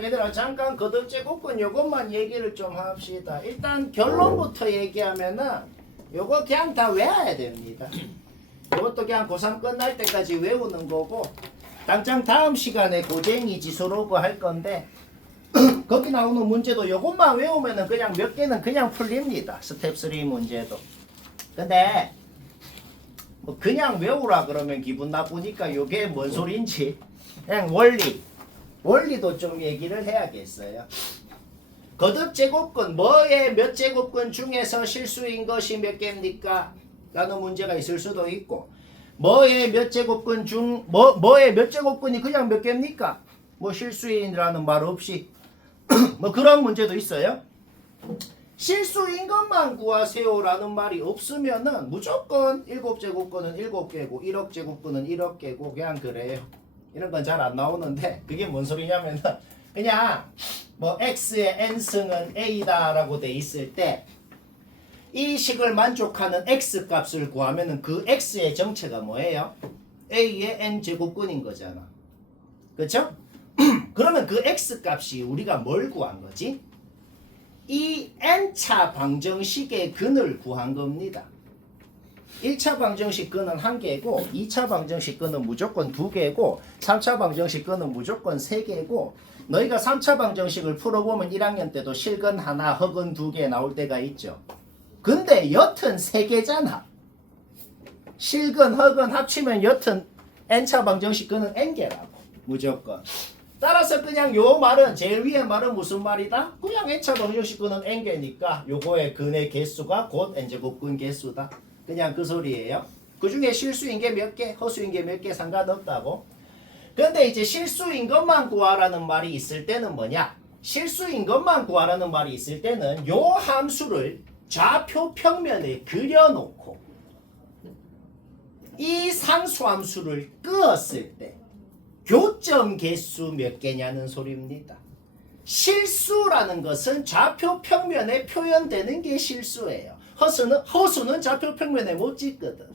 얘들아 잠깐 거듭제곱근 요것만 얘기를 좀 합시다. 일단 결론부터 얘기하면은 요거 그냥 다 외워야 됩니다. 이것도 그냥 고3 끝날 때까지 외우는 거고 당장 다음 시간에 고쟁이 지수로그 할 건데 거기 나오는 문제도 요것만 외우면은 그냥 몇 개는 그냥 풀립니다. 스텝 3 문제도. 근데 뭐 그냥 외우라 그러면 기분 나쁘니까 요게 뭔 소린지 그냥 원리도 좀 얘기를 해야겠어요. 거듭 제곱근 뭐의 몇 제곱근 중에서 실수인 것이 몇 개입니까? 라는 문제가 있을 수도 있고 뭐의 몇 제곱근 중 뭐의 몇 제곱근이 그냥 몇 개입니까? 뭐 실수인이라는 말 없이 뭐 그런 문제도 있어요. 실수인 것만 구하세요라는 말이 없으면은 무조건 7제곱근은 7개고 1억 제곱근은 1억 개고 그냥 그래요. 이런 건 잘 안 나오는데 그게 뭔 소리냐면은 그냥 뭐 x의 n승은 a다 라고 돼 있을 때 이 식을 만족하는 x 값을 구하면은 그 x의 정체가 뭐예요? a의 n 제곱근인 거잖아. 그렇죠? 그러면 그 x 값이 우리가 뭘 구한 거지? 이 n차 방정식의 근을 구한 겁니다. 1차 방정식 근은 1개고 2차 방정식 근은 무조건 2개고 3차 방정식 근은 무조건 3개고 너희가 3차 방정식을 풀어보면 1학년 때도 실근 하나, 허근 2개 나올 때가 있죠. 근데 여튼 3개잖아. 실근, 허근 합치면 여튼 n차 방정식 근은 n개라고. 무조건. 따라서 그냥 요 말은 제일 위에 말은 무슨 말이다? 그냥 n차 방정식 근은 n개니까 요거의 근의 개수가 곧 n제곱근 개수다. 그냥 그 소리예요. 그 중에 실수인 게 몇 개, 허수인 게 몇 개 상관없다고. 근데 이제 실수인 것만 구하라는 말이 있을 때는 뭐냐? 실수인 것만 구하라는 말이 있을 때는 요 함수를 좌표 평면에 그려놓고 이 상수함수를 끄었을 때 교점 개수 몇 개냐는 소리입니다. 실수라는 것은 좌표 평면에 표현되는 게 실수예요. 허수는 좌표 평면에 못 찍거든.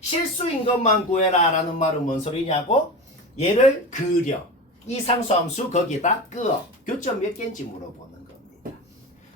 실수인 것만 구해라 라는 말은 뭔 소리냐고? 얘를 그려. 이 상수함수 거기다 끄어. 교점 몇 개인지 물어보는 겁니다.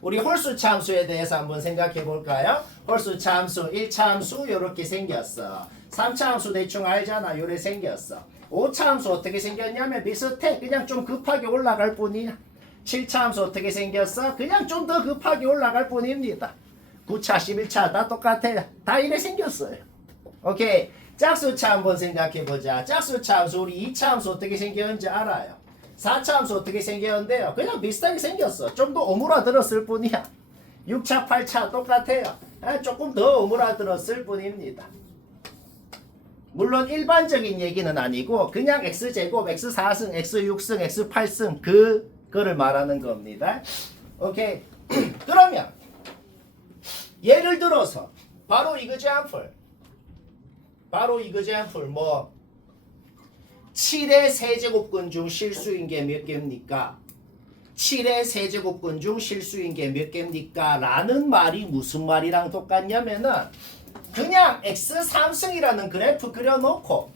우리 홀수차 함수에 대해서 한번 생각해 볼까요? 홀수차 함수 1차 함수 요렇게 생겼어. 3차 함수 대충 알잖아. 요래 생겼어. 5차 함수 어떻게 생겼냐면 비슷해. 그냥 좀 급하게 올라갈 뿐이야. 7차 함수 어떻게 생겼어? 그냥 좀 더 급하게 올라갈 뿐입니다. 9차, 11차 다 똑같아요. 다 이래 생겼어요. 오케이. 짝수차 한번 생각해보자. 짝수차 함수 우리 2차 함수 어떻게 생겼는지 알아요. 4차 함수 어떻게 생겼는데요. 그냥 비슷하게 생겼어. 좀 더 오므라들었을 뿐이야. 6차, 8차 똑같아요. 조금 더 오므라들었을 뿐입니다. 물론 일반적인 얘기는 아니고 그냥 x제곱, x4승, x6승, x8승 그거를 말하는 겁니다. 오케이. 그러면 예를 들어서 바로 이그제ample 뭐 7의 세제곱근 중 실수인 게 몇 개입니까? 7의 세제곱근 중 실수인 게 몇 개입니까? 라는 말이 무슨 말이랑 똑같냐면은 그냥 x3승이라는 그래프 그려놓고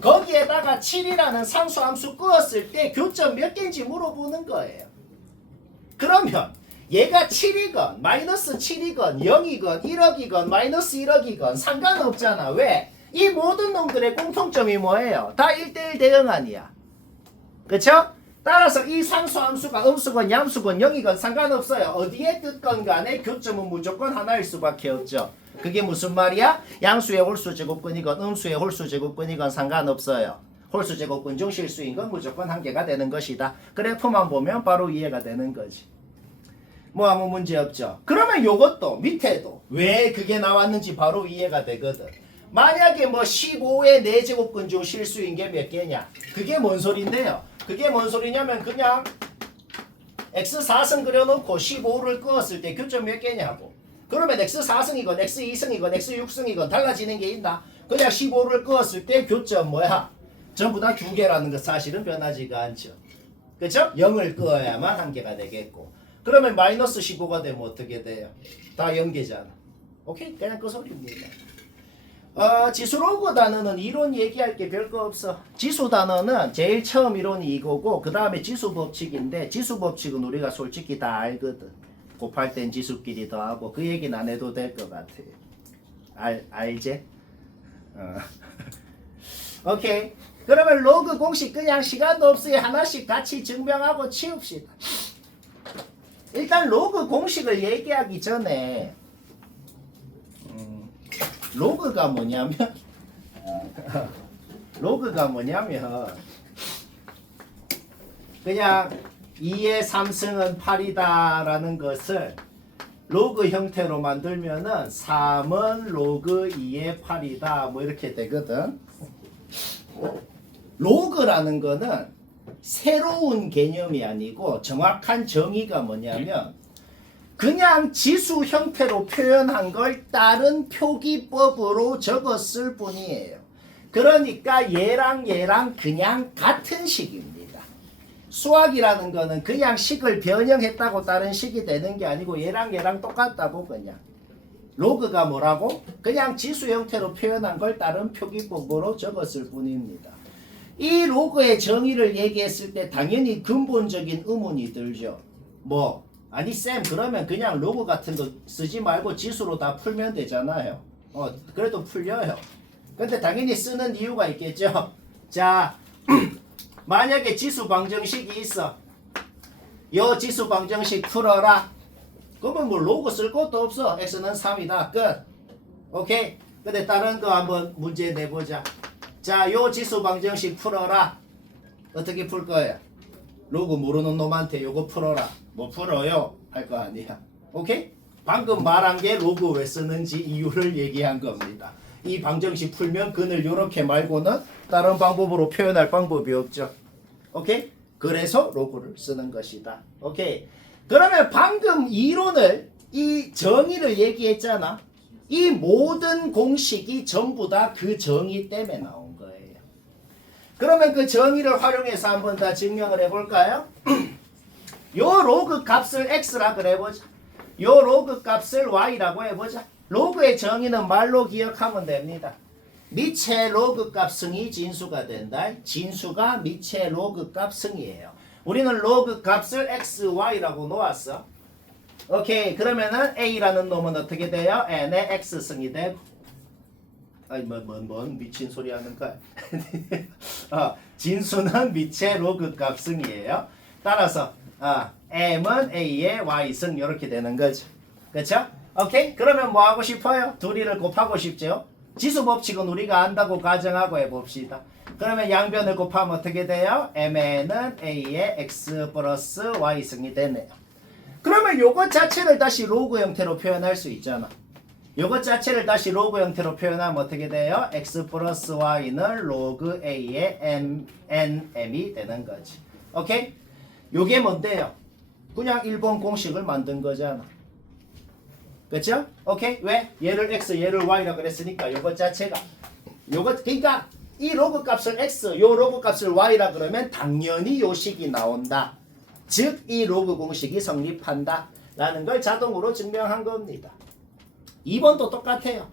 거기에다가 7이라는 상수함수 끄었을 때 교점 몇 개인지 물어보는 거예요. 그러면 얘가 7이건 마이너스 7이건 0이건 1억이건 마이너스 1억이건 상관없잖아. 왜? 이 모든 놈들의 공통점이 뭐예요? 다 1대1 대응 아니야. 그쵸? 따라서 이 상수함수가 음수건 양수건 0이건 상관없어요. 어디에 뜯건 간에 교점은 무조건 하나일 수밖에 없죠. 그게 무슨 말이야? 양수의 홀수 제곱근이건 음수의 홀수 제곱근이건 상관없어요. 홀수 제곱근 중 실수인 건 무조건 한 개가 되는 것이다. 그래프만 보면 바로 이해가 되는 거지. 뭐 아무 문제 없죠. 그러면 요것도 밑에도 왜 그게 나왔는지 바로 이해가 되거든. 만약에 뭐 15의 4제곱근 중 실수인 게 몇 개냐? 그게 뭔 소린데요? 그게 뭔 소리냐면 그냥 x4승 그려놓고 15를 끄었을 때 교점 몇 개냐고. 그러면 x4승이건 x2승이건 x6승이건 달라지는 게 있나? 그냥 15를 끄었을 때 교점 뭐야? 전부 다 2개라는 거 사실은 변하지가 않죠. 그쵸? 0을 끄어야만 한 개가 되겠고. 그러면 마이너스 15가 되면 어떻게 돼요? 다 0개잖아. 오케이? 그냥 그 소리입니다. 지수 로그 단어는 이론 얘기할 게 별거 없어. 지수 단어는 제일 처음 이론이 이거고 그 다음에 지수 법칙인데 지수 법칙은 우리가 솔직히 다 알거든. 곱할 땐 지수끼리 더하고 그 얘기는 안 해도 될 것 같아. 알지? 오케이. 그러면 로그 공식 그냥 시간도 없이 하나씩 같이 증명하고 치웁시다. 일단 로그 공식을 얘기하기 전에 로그가 뭐냐면 그냥 2의 3승은 8이다 라는 것을 로그 형태로 만들면은 3은 로그 2의 8이다 뭐 이렇게 되거든. 로그라는 거는 새로운 개념이 아니고 정확한 정의가 뭐냐면 그냥 지수 형태로 표현한 걸 다른 표기법으로 적었을 뿐이에요. 그러니까 얘랑 그냥 같은 식입니다. 수학이라는 거는 그냥 식을 변형했다고 다른 식이 되는 게 아니고 얘랑 똑같다고 그냥. 로그가 뭐라고? 그냥 지수 형태로 표현한 걸 다른 표기법으로 적었을 뿐입니다. 이 로그의 정의를 얘기했을 때 당연히 근본적인 의문이 들죠. 아니 쌤 그러면 그냥 로그 같은 거 쓰지 말고 지수로 다 풀면 되잖아요. 그래도 풀려요. 근데 당연히 쓰는 이유가 있겠죠. 자 만약에 지수 방정식이 있어. 요 지수 방정식 풀어라. 그러면 뭐 로그 쓸 것도 없어. x는 3이다. 끝. 오케이. 근데 다른 거 한번 문제 내보자. 자, 요 지수 방정식 풀어라. 어떻게 풀 거예요? 로그 모르는 놈한테 요거 풀어라. 뭐 풀어요? 할 거 아니야. 오케이? 방금 말한 게 로그 왜 쓰는지 이유를 얘기한 겁니다. 이 방정식 풀면 근을 요렇게 말고는 다른 방법으로 표현할 방법이 없죠. 오케이? 그래서 로그를 쓰는 것이다. 오케이? 그러면 방금 이론을 이 정의를 얘기했잖아. 이 모든 공식이 전부 다 그 정의 때문에 나온 거예요. 그러면 그 정의를 활용해서 한번 다 증명을 해볼까요? 요 로그 값을 x라 그래보자. 요 로그 값을 y라고 해보자. 로그의 정의는 말로 기억하면 됩니다. 미체 로그 값 승이 진수가 된다. 진수가 미체 로그 값 승이에요. 우리는 로그 값을 x, y라고 놓았어. 오케이. 그러면은 a라는 놈은 어떻게 돼요? n의 x승이 되고. 아니 뭔 미친 소리 하는 거야. 진수는 미체 로그 값승이에요. 따라서 m은 a의 y승 이렇게 되는 거죠. 그렇죠? 오케이. 그러면 뭐 하고 싶어요? 둘이를 곱하고 싶죠. 지수 법칙은 우리가 안다고 가정하고 해봅시다. 그러면 양변을 곱하면 어떻게 돼요? mn은 a의 x 플러스 y승이 되네요. 그러면 요것 자체를 다시 로그 형태로 표현할 수 있잖아. 요것 자체를 다시 로그 형태로 표현하면 어떻게 돼요? x 플러스 y는 로그 a의 nm이 되는 거지. 오케이? 요게 뭔데요? 그냥 1번 공식을 만든 거잖아. 그렇죠? 오케이? 왜? 얘를 x, 얘를 y라 그랬으니까 요것 자체가 그러니까 이 로그 값을 x, 요 로그 값을 y라 그러면 당연히 요 식이 나온다. 즉 이 로그 공식이 성립한다 라는 걸 자동으로 증명한 겁니다. 2번도 똑같아요.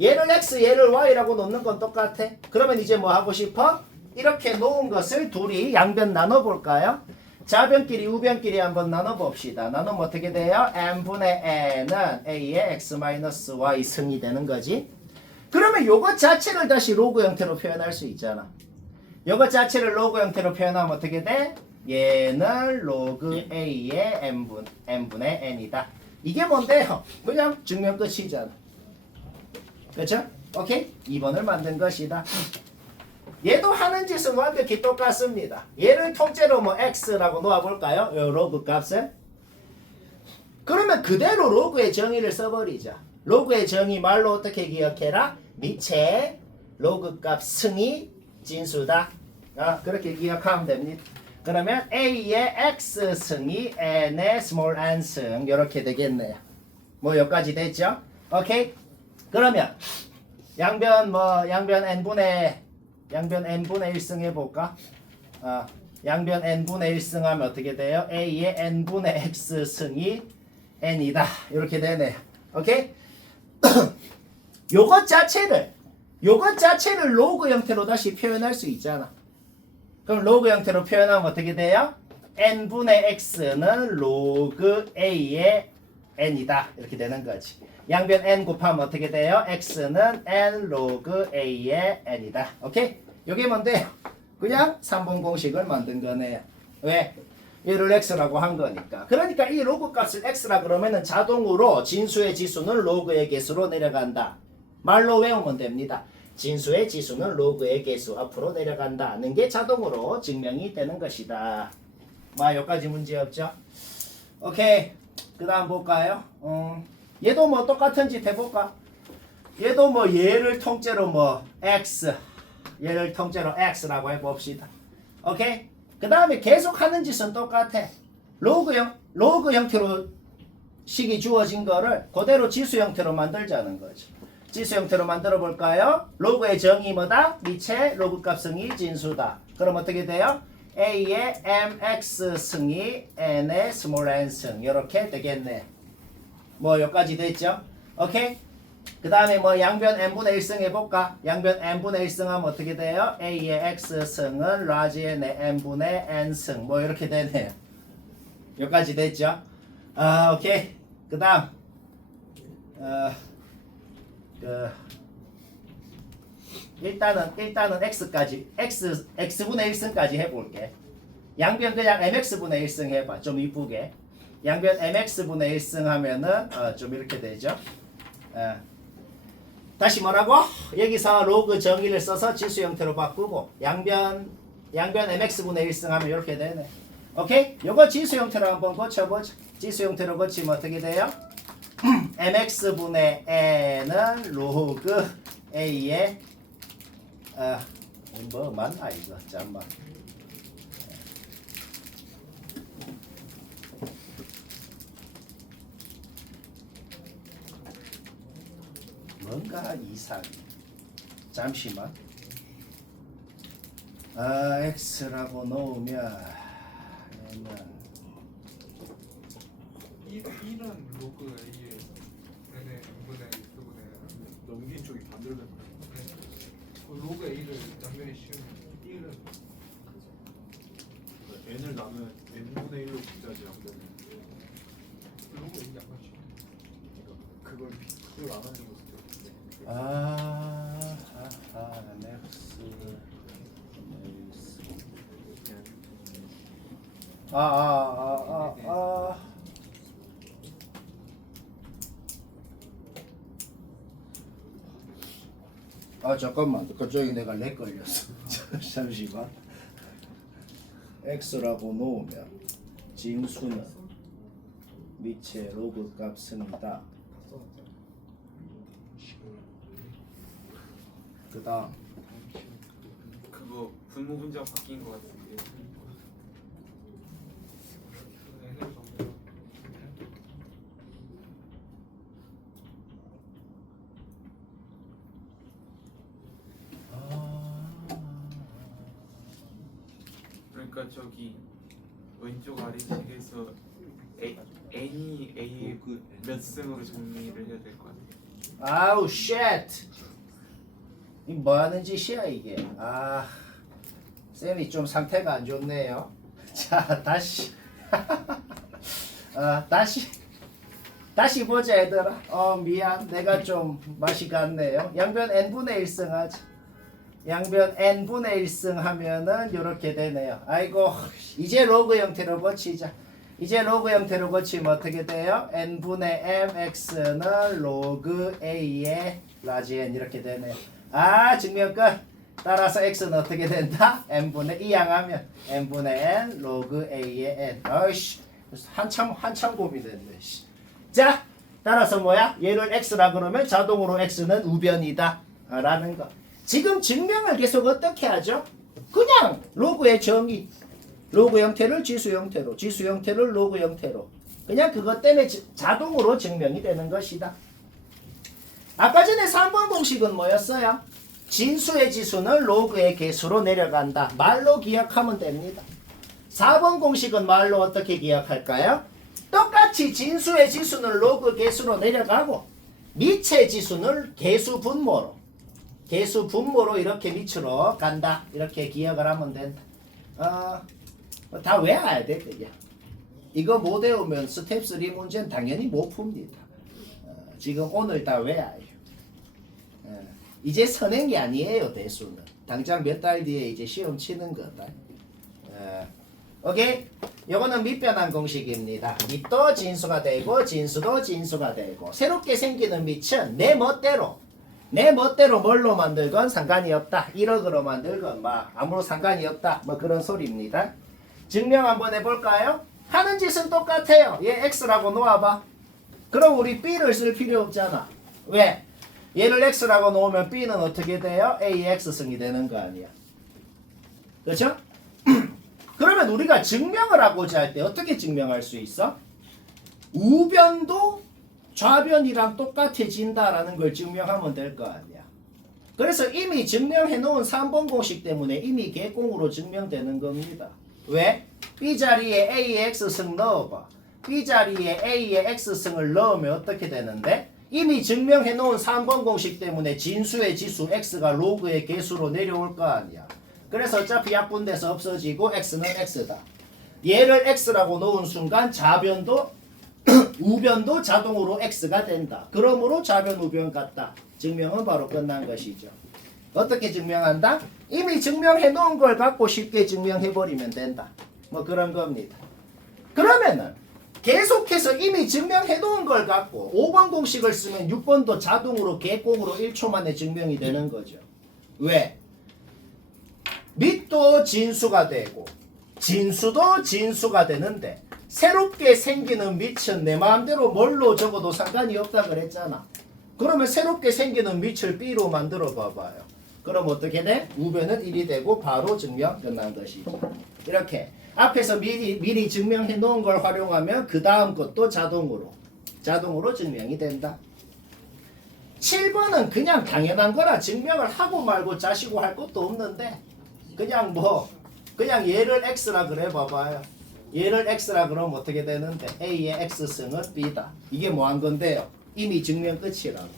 얘를 x, 얘를 y라고 놓는 건 똑같아. 그러면 이제 뭐 하고 싶어? 이렇게 놓은 것을 둘이 양변 나눠볼까요? 좌변끼리 우변끼리 한번 나눠봅시다. 나누면 어떻게 돼요? n분의 n은 a의 x-y 승이 되는 거지. 그러면 요것 자체를 다시 로그 형태로 표현할 수 있잖아. 요것 자체를 로그 형태로 표현하면 어떻게 돼? 얘는 로그 a의 n분의 n이다. 이게 뭔데요? 그냥 증명 끝이잖아. 그렇죠? 오케이? 2번을 만든 것이다. 얘도 하는 짓은 완벽히 똑같습니다. 얘를 통째로 뭐 x라고 놓아볼까요? 요 로그 값을. 그러면 그대로 로그의 정의를 써버리자. 로그의 정의 말로 어떻게 기억해라? 미체 로그 값 승이 진수다. 그렇게 기억하면 됩니다. 그러면 a의 x승이 n의 small n승 이렇게 되겠네요. 뭐 여기까지 됐죠? 오케이? 그러면 양변 n분의 1승 해볼까? 양변 n분의 1승 하면 어떻게 돼요? a의 n분의 x승이 n이다. 이렇게 되네요. 오케이? 요것 자체를 요것 자체를 로그 형태로 다시 표현할 수 있잖아. 그럼 로그 형태로 표현하면 어떻게 돼요? n분의 x는 로그 a의 n이다. 이렇게 되는 거지. 양변 n 곱하면 어떻게 돼요? x는 n 로그 a의 n이다. 오케이? 요게 뭔데요? 그냥 3번 공식을 만든 거네요. 왜? 얘를 x라고 한 거니까. 그러니까 이 로그 값을 x라 그러면은 자동으로 진수의 지수는 로그의 개수로 내려간다. 말로 외우면 됩니다. 진수의 지수는 로그의 개수 앞으로 내려간다는 게 자동으로 증명이 되는 것이다. 여기까지 문제 없죠? 오케이. 그 다음 볼까요? 얘도 뭐 똑같은 짓 해볼까? 얘도 뭐 얘를 통째로 뭐 x, 얘를 통째로 x라고 해봅시다. 오케이? 그 다음에 계속하는 짓은 똑같아. 로그 형태로 식이 주어진 거를 그대로 지수 형태로 만들자는 거지. 지수 형태로 만들어 볼까요? 로그의 정의 뭐다? 미체 로그 값 승이 진수다. 그럼 어떻게 돼요? a의 mx 승이 n의 스몰 n 승 이렇게 되겠네. 뭐 여기까지 됐죠? 오케이? 그 다음에 뭐 양변 n분의 1승 해볼까? 양변 n분의 1승 하면 어떻게 돼요? a의 x승은 라지 n의 n분의 n승 뭐 이렇게 되네요. 여기까지 됐죠? 오케이. 그 다음 일단은 x까지 x분의 1승까지 해볼게. 양변 그냥 mx분의 1승 해봐. 좀 이쁘게. 양변 mx분의 1승 하면은 좀 이렇게 되죠. 다시 뭐라고? 여기서 로그 정의를 써서 지수 형태로 바꾸고 양변 mx분의 1승 하면 이렇게 되네. 오케이? 요거 지수 형태로 한번 고쳐보자. 지수 형태로 고치면 어떻게 돼요? mx분의 n은 로그 a의 뭐 맞나 이거 잠만. 뭔가 이상해. 잠시만. x라고 놓으면 얘는 1은 로그 A의 n의 n분의 x분의 넘긴 쪽이 반대로 된 거예요. 로그 A를 양면에 씌우면 1은 n을 나누면 n분의 1로 분자지 양변은. 로그 A 양면 씌우면 그걸 안 하는 거 같아요. 잠깐만. 그쪽에 내가 렉 걸렸어. 잠시만. x라고 놓으면 진수는 미체 로그 값입니다. 그 다음 그거 분모 분자가 바뀐 것 같은데. n을 정리하면 그러니까 저기 왼쪽 아래식에서 n이 a의 몇 승으로 정리를 해야 될 것 같아요. 아우 쉣. 이 뭐하는 짓이야 이게. 쌤이 좀 상태가 안 좋네요. 자 다시 다시 보자 얘들아. 미안 내가 좀 맛이 갔네요. 양변 n분의 1승 하자. 양변 n분의 1승 하면은 이렇게 되네요. 아이고 이제 로그 형태로 고치자. 이제 로그 형태로 고치면 어떻게 돼요? n분의 mx는 로그 a의 라지 n 이렇게 되네요. 증명 끝. 따라서 x는 어떻게 된다? n분의 2 양하면 n분의 n 로그 a의 n. 아이씨 한참 고민됐네. 자 따라서 뭐야? 얘를 x라 그러면 자동으로 x는 우변이다 라는 거. 지금 증명을 계속 어떻게 하죠? 그냥 로그의 정의, 로그 형태를 지수 형태로, 지수 형태를 로그 형태로. 그냥 그것 때문에 자동으로 증명이 되는 것이다. 아까 전에 3번 공식은 뭐였어요? 진수의 지수는 로그의 개수로 내려간다. 말로 기억하면 됩니다. 4번 공식은 말로 어떻게 기억할까요? 똑같이 진수의 지수는 로그 개수로 내려가고 미체 지수는 개수 분모로 개수 분모로 이렇게 밑으로 간다. 이렇게 기억을 하면 된다. 다 외워야 돼 그냥. 이거 못 외우면 스텝 3 문제는 당연히 못 풉니다. 지금 오늘 다 외워요. 이제 선행이 아니에요 대수는. 당장 몇 달 뒤에 이제 시험 치는 거다. 오케이? 요거는 밑변환 공식입니다. 밑도 진수가 되고 진수도 진수가 되고 새롭게 생기는 밑은 내 멋대로 뭘로 만들건 상관이 없다. 1억으로 만들건 막 아무런 상관이 없다. 뭐 그런 소리입니다. 증명 한번 해볼까요? 하는 짓은 똑같아요. 얘 x라고 놓아봐. 그럼 우리 b를 쓸 필요 없잖아. 왜? 얘를 x라고 놓으면 b는 어떻게 돼요? a의 x승이 되는 거 아니야. 그렇죠? 그러면 우리가 증명을 하고자 할 때 어떻게 증명할 수 있어? 우변도 좌변이랑 똑같아진다라는 걸 증명하면 될 거 아니야. 그래서 이미 증명해 놓은 3번 공식 때문에 이미 개공으로 증명되는 겁니다. 왜? B 자리에 A의 X승 넣어봐. B 자리에 A의 X승을 넣으면 어떻게 되는데? 이미 증명해 놓은 3번 공식 때문에 진수의 지수 X가 로그의 개수로 내려올 거 아니야. 그래서 어차피 약분돼서 없어지고 X는 X다. 얘를 X라고 놓은 순간 좌변도 우변도 자동으로 X가 된다. 그러므로 좌변 우변 같다. 증명은 바로 끝난 것이죠. 어떻게 증명한다? 이미 증명해 놓은 걸 갖고 쉽게 증명해 버리면 된다. 뭐 그런 겁니다. 그러면은 계속해서 이미 증명해 놓은 걸 갖고 5번 공식을 쓰면 6번도 자동으로 개공으로 1초 만에 증명이 되는 거죠. 왜? 밑도 진수가 되고 진수도 진수가 되는데 새롭게 생기는 밑은 내 마음대로 뭘로 적어도 상관이 없다 그랬잖아. 그러면 새롭게 생기는 밑을 B로 만들어 봐봐요. 그럼 어떻게 돼? 우변은 1이 되고 바로 증명 끝난 것이죠. 이렇게 앞에서 미리 증명해 놓은 걸 활용하면 그 다음 것도 자동으로 증명이 된다. 7번은 그냥 당연한 거라 증명을 하고 말고 자시고 할 것도 없는데 그냥 얘를 x라 그래 봐봐요. 얘를 x라 그러면 어떻게 되는데 a의 x승은 b다. 이게 뭐 한 건데요? 이미 증명 끝이라고.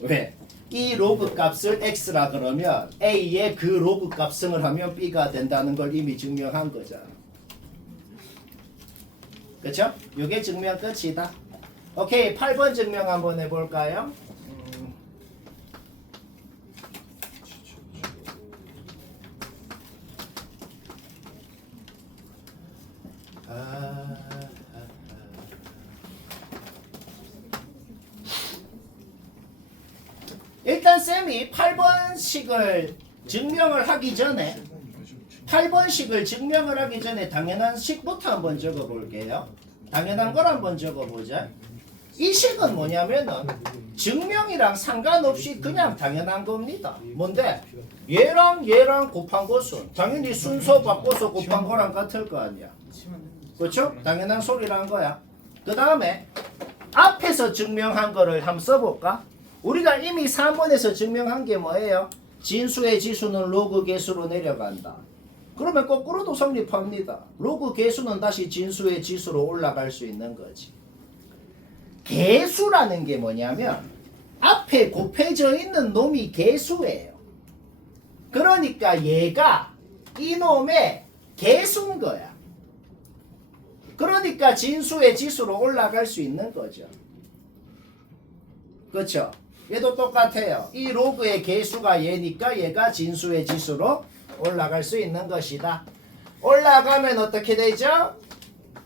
왜? 이 로그 값을 x라 그러면 a의 그 로그 값승을 하면 b가 된다는 걸 이미 증명한 거잖아. 그쵸? 이게 증명 끝이다. 오케이, 8번 증명 한번 해볼까요? 일단 쌤이 8번식을 증명을 하기 전에 8번식을 증명을 하기 전에 당연한 식부터 한번 적어볼게요. 당연한 걸 한번 적어보자. 이 식은 뭐냐면은 증명이랑 상관없이 그냥 당연한 겁니다. 뭔데? 얘랑 곱한 것은 당연히 순서 바꿔서 곱한 거랑 같을 거 아니야. 그렇죠? 당연한 소리란 거야. 그 다음에 앞에서 증명한 거를 한번 써볼까? 우리가 이미 3번에서 증명한 게 뭐예요? 진수의 지수는 로그 개수로 내려간다. 그러면 거꾸로도 성립합니다. 로그 개수는 다시 진수의 지수로 올라갈 수 있는 거지. 개수라는 게 뭐냐면 앞에 곱해져 있는 놈이 개수예요. 그러니까 얘가 이놈의 개수인 거야. 그러니까 진수의 지수로 올라갈 수 있는 거죠. 그렇죠? 얘도 똑같아요. 이 로그의 개수가 얘니까 얘가 진수의 지수로 올라갈 수 있는 것이다. 올라가면 어떻게 되죠?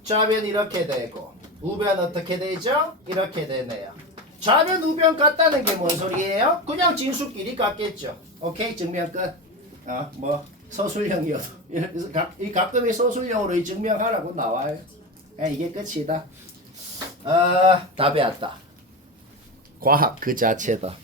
좌변 이렇게 되고 우변 어떻게 되죠? 이렇게 되네요. 좌변 우변 같다는 게 뭔 소리예요? 그냥 진수끼리 같겠죠. 오케이, 증명 끝. 뭐 서술형이어도 가끔이 서술형으로 이 증명하라고 나와요. 이게 끝이다. 답이 왔다. 과학 그 자체다.